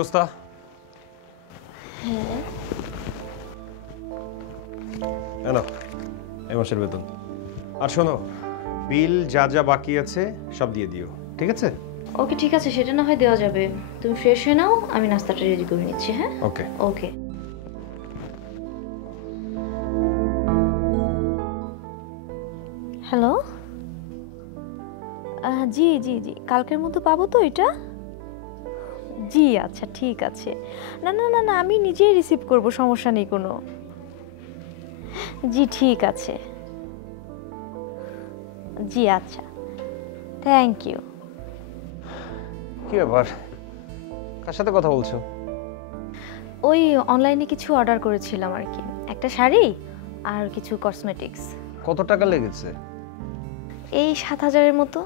অবস্থা? হ্যাঁ, এই মাসের বেতন। আর শোনো, বিল যা যা বাকি আছে সব দিয়ে দিও, ঠিক আছে? ওকে, ঠিক আছে, সেটা না হয় দেওয়া যাবে। তুমি ফ্রেশ হয়ে নাও, আমি নাস্তাটা রেডি করে নিচ্ছি। হ্যাঁ, ওকে ওকে। হ্যালো, জি জি জি, কালকের মতো পাবো তো এটা? জি আচ্ছা, ঠিক আছে। না না না না, আমি নিজেই রিসিভ করব, সমস্যা নেই কোনো। জি ঠিক আছে, জি আচ্ছা, থ্যাংক ইউ। কি ব্যাপার, কার সাথে কথা বলছো? ওই অনলাইনে কিছু অর্ডার করেছিলাম আর কি, একটা শাড়ি আর কিছু কসমেটিক্স। কত টাকা লেগেছে? এই 7,000-এর মতো।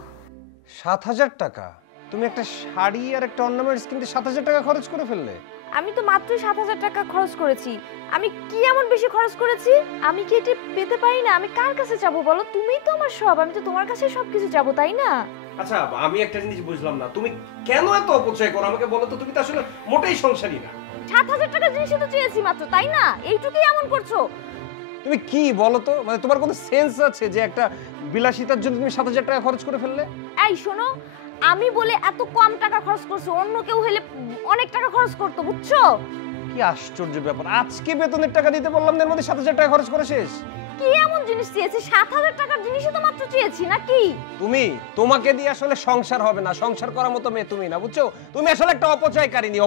7,000 টাকা? তুমি একটা শাড়ি আর একটা অর্নামেন্টস কিনতে 7,000 টাকা খরচ করে ফেললে? আমি তো মাত্র 7,000 টাকা খরচ করেছি। আমি কি এমন বেশি খরচ করেছি? আমি কি এটা পেতে পারি না? আমি কার কাছে যাব বলো? তুমিই তো আমার সব, আমি তো তোমার কাছে সবকিছু যাব, তাই না? আচ্ছা, আমি একটা জিনিস বুঝলাম না, তুমি কেন এত অপচয় করো আমাকে বলো তো? তুমি তো আসলে মোটেই সংসারী না। 7,000 টাকার জিনিসই তো চেয়েছি মাত্র, তাই না? এইটুকুই এমন করছো? তুমি কি বলো তো, মানে তোমার কোনো সেন্স আছে যে একটা বিলাসিতার জন্য তুমি 7,000 টাকা খরচ করে ফেললে? এই শোনো, আমি বলে এত কম টাকা খরচ করছো, অন্য কেউ হলে অনেক টাকা খরচ করতো, বুঝছো? কি আশ্চর্য ব্যাপার, আজকে বেতনের টাকা দিতে বললাম, এর মধ্যে 7,000 টাকা খরচ করে শেষ। কি এমন জিনিস চেয়েছি? 7,000 টাকার জিনিসই তো মাত্র চেয়েছি, নাকি? তোমাকে দিয়ে আসলে সংসার হবে না, সংসার করার মতো মেয়ে তুমি না, বুঝছো? তুমি আসলে একটা অপচয়কারিনী।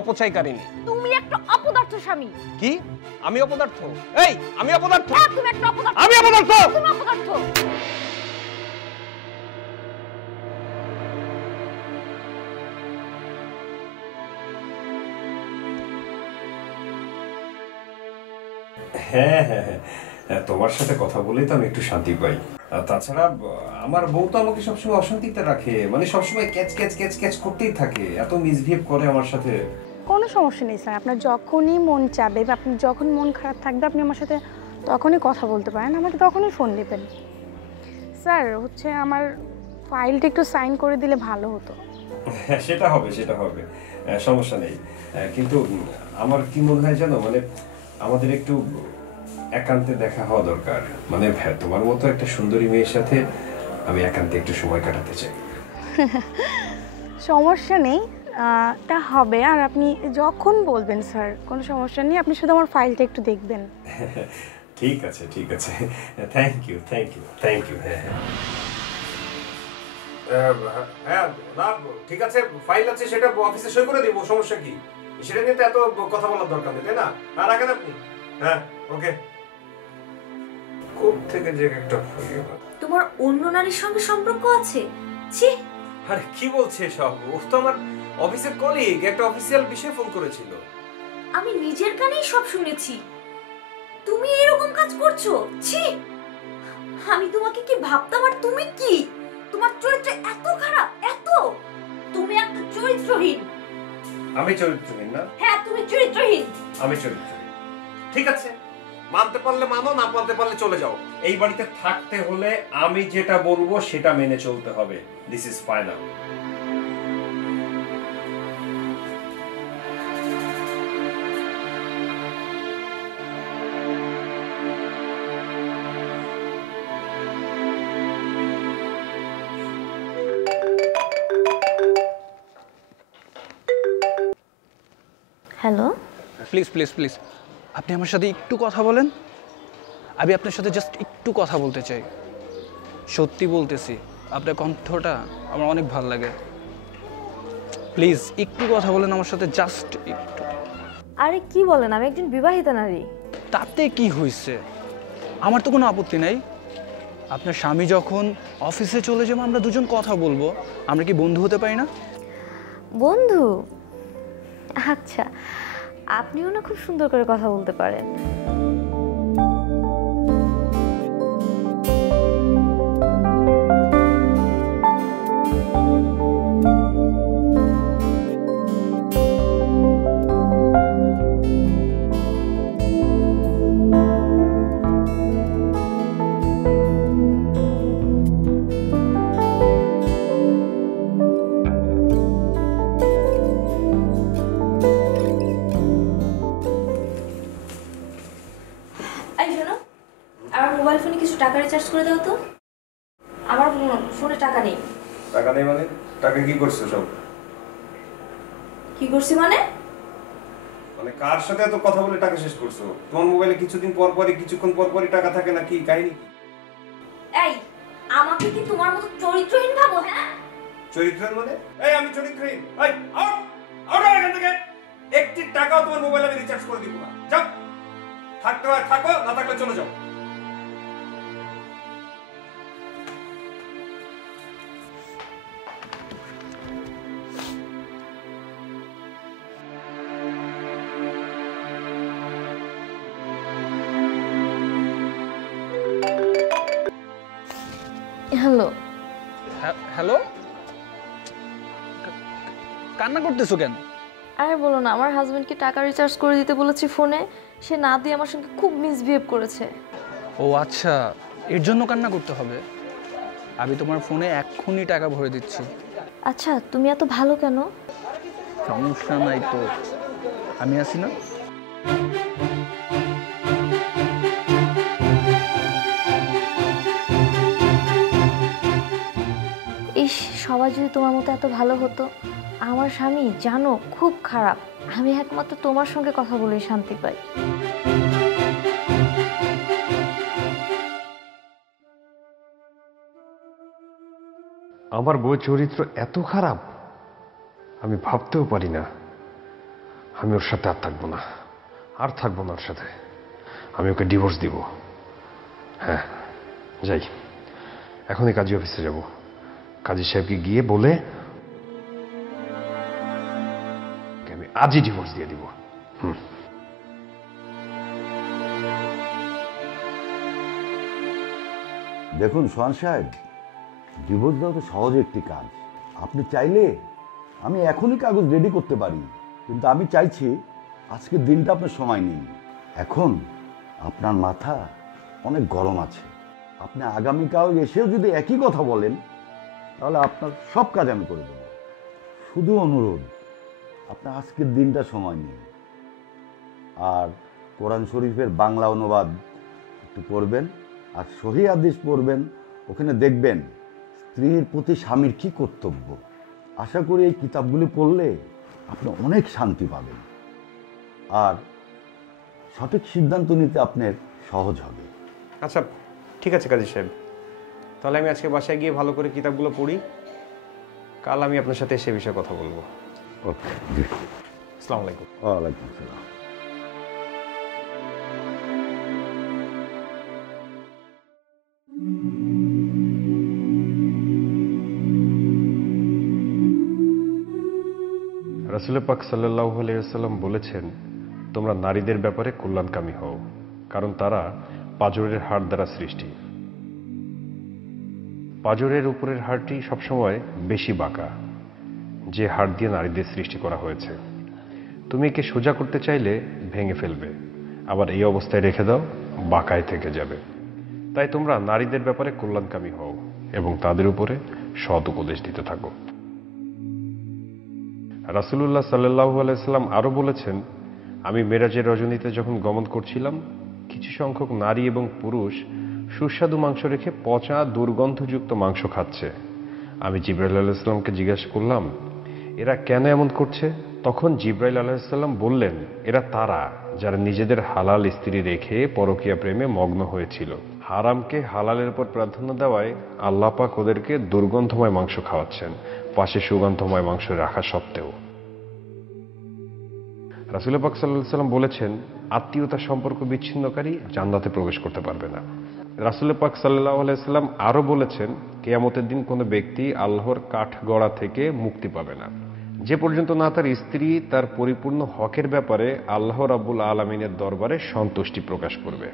তুমি একটা অপদার্থ স্বামী। কি? আমি অপদার্থ? এই, আমি অপদার্থ? হ্যাঁ, তুমি একটা অপদার্থ। আমি অপদার্থ? তুমি অপদার্থ। হ্যাঁ হ্যাঁ হ্যাঁ, তোমার সাথে কথা বলেই তো আমি একটু শান্তি পাই। আর তাছাড়া আমার বউ তো আমাকে সবসময় অশান্তিতে রাখে, মানে সবসময় ক্যাচ ক্যাচ ক্যাচ ক্যাচ করতেই থাকে, এত মিসবিহেভ করে আমার সাথে। কোনো সমস্যা নেই স্যার, আপনার যখনই মন চাবে বা আপনি যখন মন খারাপ থাকবে আপনি আমার সাথে তখনই কথা বলতে পারেন, আমাকে তখনই ফোন দেবেন। স্যার হচ্ছে আমার ফাইলটা একটু সাইন করে দিলে ভালো হতো। সেটা হবে সমস্যা নেই। কিন্তু আমার কি মনে হয় জানো, মানে আমাদের একটু একান্তে দেখা হওয়া দরকার। মানে তোমার মতো একটা সুন্দরী মেয়ের সাথে আমি একান্তে একটু সময় কাটাতে চাই। সমস্যা নেই, তা হবে। আর আপনি যখন বলবেন স্যার, কোনো সমস্যা নেই, আপনি শুধু আমার ফাইলটা একটু দেখবেন। ঠিক আছে থ্যাংক ইউ। হ্যাঁ হ্যাঁ, না ঠিক আছে, ফাইল আছে, সেটা অফিসে সই করে দিব, সমস্যা কি? সেটা নিয়ে তো এত কথা বলার দরকার নেই, তাই না? না রাখেন আপনি। হ্যাঁ ওকে। কোথা থেকে যে একটা তোমার অন্য নারীর সঙ্গে সম্পর্ক আছে? ছি! আরে কি বলছে সব? ও তো আমার অফিসের কলিগ, একটা অফিসিয়াল বিষয়ে ফোন করেছিল। আমি নিজের কানেই সব শুনেছি। তুমি এরকম কাজ করছো? ছি! আমি তোমাকে কি ভাবতাম, আর তুমি কি? তোমার চরিত্র এত খারাপ, এত! তুমি একটা চরিত্রহীন। আমি চরিত্রহীন না? হ্যাঁ, তুমি চরিত্রহীন। আমি চরিত্রহীন, ঠিক আছে। মানতে পারলে মানো, না মানতে পারলে চলে যাও। এই বাড়িতে থাকতে হলে আমি যেটা বলবো সেটা মেনে চলতে হবে। This is final. Hello, please আপনি আমার সাথে একটু কথা বলেন। আমি আপনার সাথে জাস্ট একটু কথা বলতে চাই। সত্যি বলতেছি, আপনার কণ্ঠটা আমার অনেক ভালো লাগে। প্লিজ একটু কথা বলেন আমার সাথে, জাস্ট একটু। আরে কি বলেন, আমি একজন বিবাহিতা নারী। তাতে কি হয়েছে? আমার তো কোনো আপত্তি নাই। আপনার স্বামী যখন অফিসে চলে যাবো, আমরা দুজন কথা বলবো। আমরা কি বন্ধু হতে পারি না? বন্ধু? আচ্ছা, আপনিও না খুব সুন্দর করে কথা বলতে পারেন। মোবাইল ফোনে কিছু টাকা রিচার্জ করে দাও তো। আমার ফোনে টাকা নেই। টাকা নেই মানে? টাকা কি করছো সব? কি করছি মানে? মানে কার সাথে এত কথা বলে টাকা শেষ করছো? তোমার মোবাইলে কিছুদিন পর পরই কিছুক্ষণ পর পরই টাকা থাকে না, কি কাহিনী কি? এই, আমাকে কি তোমার মতো চরিত্রহীন ভাবো? হ্যাঁ, চরিত্রহীন মানে? এই আমি চরিত্রহীন? এই আউট আউট এখান থেকে। একটি টাকাও তোমার মোবাইলে আমি রিচার্জ করে দিব না। যাও, থাকতে হয় থাকো, না থাকলে চলে যাও। হ্যালো। হ্যালো, কান্না করতেছো কেন? আরে বলো না, আমার হাজবেন্ডকে টাকা রিচার্জ করে দিতে বলেছি ফোনে, সে না দিয়ে আমার সঙ্গে খুব মিসবিহেভ করেছে। ও আচ্ছা, এর জন্য কান্না করতে হবে? আমি তোমার ফোনে এক্ষুনি টাকা ভরে দিচ্ছি। আচ্ছা, তুমি এত ভালো কেন? সমস্যা নাই তো, আমি আছি না। ইস, সবাই যদি তোমার মতো এত ভালো হতো। আমার স্বামী জানো খুব খারাপ, আমি একমাত্র তোমার সঙ্গে কথা বলেই শান্তি পাই। আমার বউ চরিত্র এত খারাপ, আমি ভাবতেও পারি না। আমি ওর সাথে আর থাকবো না, আর থাকবো না ওর সাথে। আমি ওকে ডিভোর্স দিব। হ্যাঁ, যাই, এখনই কাজী অফিসে যাব। কাজী সাহেবকে গিয়ে বলে আমি আজই ডিভোর্স দিয়ে দিব। দেখুন সোহান সাহেব, ডিভোর্স দেওয়া তো সহজ একটি কাজ। আপনি চাইলে আমি এখনই কাগজ রেডি করতে পারি, কিন্তু আমি চাইছি আজকের দিনটা আপনার সময় নিন। এখন আপনার মাথা অনেক গরম আছে। আপনি আগামীকাল এসেও যদি একই কথা বলেন, তাহলে আপনার সব কাজ আমি করে দেব। শুধু অনুরোধ, আপনি আজকের দিনটা সময় নিন। আর কোরআন শরীফের বাংলা অনুবাদ একটু পড়বেন, আর সহি হাদিস পড়বেন। ওখানে দেখবেন স্ত্রীর প্রতি স্বামীর কী কর্তব্য। আশা করি এই কিতাবগুলি পড়লে আপনি অনেক শান্তি পাবেন, আর সঠিক সিদ্ধান্ত নিতে আপনার সহজ হবে। আচ্ছা ঠিক আছে কাজী সাহেব, তাহলে আমি আজকে বাসায় গিয়ে ভালো করে কিতাবগুলো পড়ি। কাল আমি আপনার সাথে সে বিষয়ে কথা বলবো। ওকে, জি। আসসালামু আলাইকুম। ওয়ালাইকুম আসসালাম। রাসূল পাক সাল্লাল্লাহু আলাইহি ওয়াসাল্লাম বলেছেন, তোমরা নারীদের ব্যাপারে কল্যাণকামী হও, কারণ তারা পাঁজরের হাড় দ্বারা সৃষ্টি। পাঁজরের উপরের হাড়টি সবসময় বেশি বাঁকা, যে হাড় দিয়ে নারীদের সৃষ্টি করা হয়েছে। তুমি একে সোজা করতে চাইলে ভেঙে ফেলবে, আবার এই অবস্থায় রেখে দাও, বাঁকায় থেকে যাবে। তাই তোমরা নারীদের ব্যাপারে কল্যাণকামী হও এবং তাদের উপরে সৎ উপদেশ দিতে থাকো। রাসূলুল্লাহ সাল্লাল্লাহু আলাইহি সাল্লাম আরও বলেছেন, আমি মেরাজের রজনীতে যখন গমন করছিলাম, কিছু সংখ্যক নারী এবং পুরুষ সুস্বাদু মাংস রেখে পচা দুর্গন্ধযুক্ত মাংস খাচ্ছে। আমি জিবরাইল আলাইহিস সালামকে জিজ্ঞাসা করলাম, এরা কেন এমন করছে? তখন জিবরাইল আলাইহিস সালাম বললেন, এরা তারা যারা নিজেদের হালাল স্ত্রী রেখে পরকীয়া প্রেমে মগ্ন হয়েছিল। হারামকে হালালের উপর প্রাধান্য দেওয়ায় আল্লাহ পাক ওদেরকে দুর্গন্ধময় মাংস খাওয়াচ্ছেন, পাশে সুগন্ধময় মাংস রাখা সত্ত্বেও। রাসূল পাক সাল্লাল্লাহু আলাইহি সাল্লাম বলেছেন, আত্মীয়তার সম্পর্ক বিচ্ছিন্নকারী জান্নাতে প্রবেশ করতে পারবে না। রাসূল পাক সাল্লাল্লাহু আলাইহি সাল্লাম আরও বলেছেন, কিয়ামতের দিন কোনো ব্যক্তি আল্লাহর কাঠগড়া থেকে মুক্তি পাবে না, যে পর্যন্ত না তার স্ত্রী তার পরিপূর্ণ হকের ব্যাপারে আল্লাহ রাব্বুল আলামিনের দরবারে সন্তুষ্টি প্রকাশ করবে।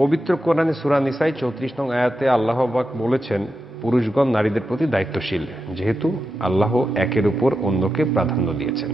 পবিত্র কোরআনে সূরা নিসাই 34 নং আয়াতে আল্লাহ পাক বলেছেন, পুরুষগণ নারীদের প্রতি দায়িত্বশীল, যেহেতু আল্লাহ একের উপর অন্যকে প্রাধান্য দিয়েছেন।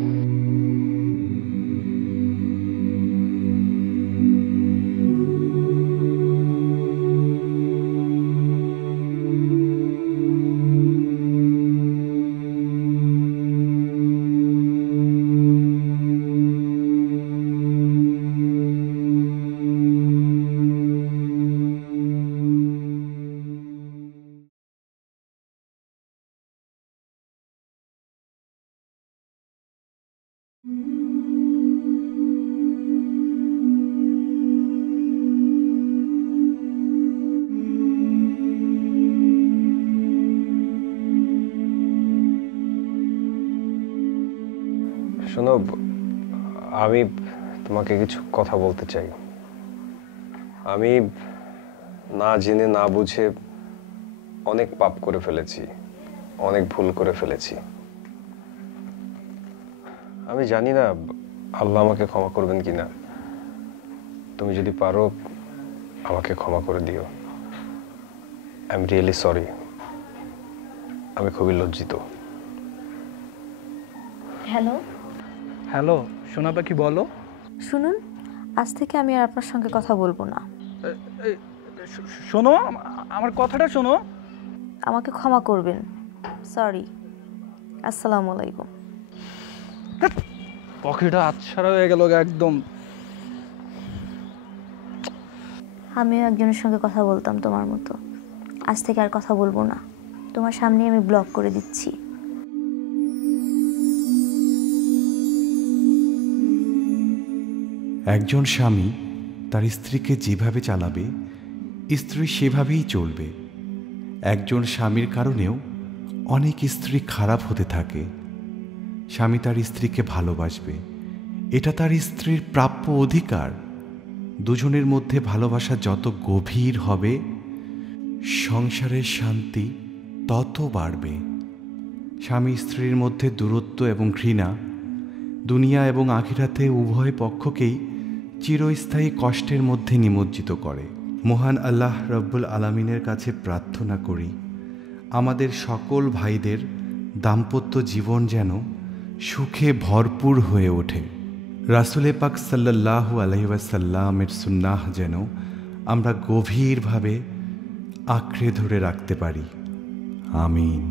শোনো, আমি তোমাকে কিছু কথা বলতে চাই। আমি না জেনে না বুঝে অনেক পাপ করে ফেলেছি, অনেক ভুল করে ফেলেছি। আমি জানি না আল্লাহ আমাকে ক্ষমা করবেন কিনা। তুমি যদি পারো আমাকে ক্ষমা করে দিও। I am really sorry. আমি খুবই লজ্জিত। হ্যালো, হ্যালো সোনা পাখি, বলো। শুনুন, আজ থেকে আমি আর আপনার সঙ্গে কথা বলবো না। শোনো, আমার কথাটা শোনো। আমাকে ক্ষমা করবেন, সরি। আসসালামু আলাইকুম। পাখিটা আচ্ছাড়া হয়ে গেল একদম। আমিও একজনের সঙ্গে কথা বলতাম তোমার মতো, আজ থেকে আর কথা বলবো না। তোমার সামনে আমি ব্লক করে দিচ্ছি। একজন স্বামী তার স্ত্রীকে যেভাবে চালাবে, স্ত্রী সেভাবেই চলবে। একজন স্বামীর কারণেও অনেক স্ত্রী খারাপ হতে থাকে। স্বামী তার স্ত্রীকে ভালোবাসবে, এটা তার স্ত্রীর প্রাপ্য অধিকার। দুজনের মধ্যে ভালোবাসা যত গভীর হবে, সংসারের শান্তি তত বাড়বে। স্বামী স্ত্রীর মধ্যে দূরত্ব এবং ঘৃণা দুনিয়া এবং আখিরাতে উভয় পক্ষকেই চিরস্থায়ী কষ্টের মধ্যে নিমজ্জিত করে। মহান আল্লাহ রব্বুল আলামিনের কাছে প্রার্থনা করি আমাদের সকল ভাইদের দাম্পত্য জীবন যেন সুখে ভরপুর হয়ে ওঠে। রাসূলে পাক সাল্লাল্লাহু আলাইহি ওয়াসাল্লামের সুন্নাহ যেন আমরা গভীরভাবে আঁকড়ে ধরে রাখতে পারি। আমিন।